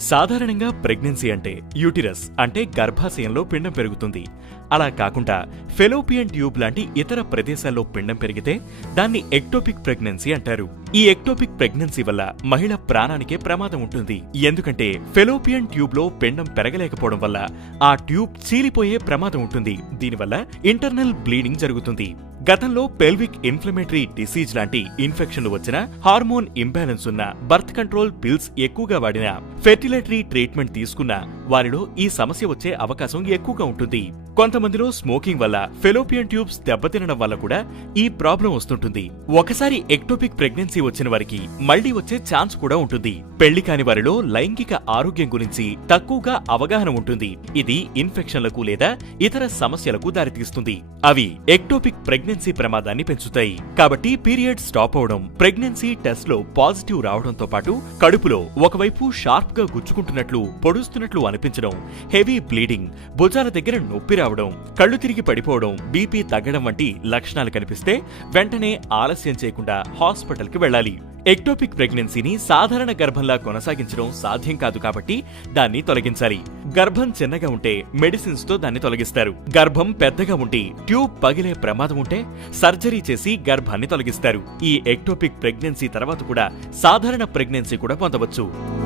సాధారణంగా ప్రెగ్నెన్సీ అంటే యూటిరస్ అంటే గర్భాశయంలో పిండం పెరుగుతుంది. అలా కాకుండా ఫెలోపియన్ ట్యూబ్ లాంటి ఇతర ప్రదేశాల్లో పిండం పెరిగితే దాన్ని ఎక్టోపిక్ ప్రెగ్నెన్సీ అంటారు. ఈ ఎక్టోపిక్ ప్రెగ్నెన్సీ వల్ల మహిళ ప్రాణానికే ప్రమాదం ఉంటుంది. ఎందుకంటే ఫెలోపియన్ ట్యూబ్ లో పిండం పెరగలేకపోవడం వల్ల ఆ ట్యూబ్ చీలిపోయే ప్రమాదం ఉంటుంది. దీనివల్ల ఇంటర్నల్ బ్లీడింగ్ జరుగుతుంది. గతంలో పెల్విక్ ఇన్ఫ్లమేటరీ డిసీజ్ లాంటి ఇన్ఫెక్షన్లు వచ్చిన, హార్మోన్ ఇంబ్యాలెన్స్ ఉన్న, బర్త్ కంట్రోల్ పిల్స్ ఎక్కువగా వాడిన, ఫెర్టిలిటీ ట్రీట్మెంట్ తీసుకున్న వారిలో ఈ సమస్య వచ్చే అవకాశం ఎక్కువగా ఉంటుంది. కొంతమందిలో స్మోకింగ్ వల్ల, ఫెలోపియన్ ట్యూబ్స్ దెబ్బతినడం వల్ల కూడా ఈ ప్రాబ్లం వస్తుంటుంది. ఒకసారి ఎక్టోపిక్ ప్రెగ్నెన్సీ వచ్చిన వారికి మళ్లీ వచ్చే ఛాన్స్ కూడా ఉంటుంది. పెళ్లి కాని వారిలో లైంగిక ఆరోగ్యం గురించి తక్కువగా అవగాహన ఉంటుంది. ఇది ఇన్ఫెక్షన్లకు లేదా ఇతర సమస్యలకు దారితీస్తుంది. అవి ఎక్టోపిక్ ప్రెగ్నెన్సీ ప్రమాదాన్ని పెంచుతాయి. కాబట్టి పీరియడ్ స్టాప్ అవడం, ప్రెగ్నెన్సీ టెస్ట్ లో పాజిటివ్ రావడంతో పాటు కడుపులో ఒకవైపు షార్ప్ గా గుచ్చుకుంటున్నట్లు, పొడుస్తున్నట్లు అనిపించడం, హెవీ బ్లీడింగ్, భుజాల దగ్గర నొప్పి రావడం, కళ్ళు తిరిగి పడిపోవడం, బీపీ తగ్గడం వంటి లక్షణాలు కనిపిస్తే వెంటనే ఆలస్యం చేయకుండా హాస్పిటల్ కి వెళ్లాలి. ఎక్టోపిక్ ప్రెగ్నెన్సీని సాధారణ గర్భంలా కొనసాగించడం సాధ్యం కాదు కాబట్టి దాన్ని తొలగించాలి. గర్భం చిన్నగా ఉంటే మెడిసిన్స్ తో దాన్ని తొలగిస్తారు. గర్భం పెద్దగా ఉండి ట్యూబ్ పగిలే ప్రమాదం ఉంటే సర్జరీ చేసి గర్భాన్ని తొలగిస్తారు. ఈ ఎక్టోపిక్ ప్రెగ్నెన్సీ తర్వాత కూడా సాధారణ ప్రెగ్నెన్సీ కూడా పొందవచ్చు.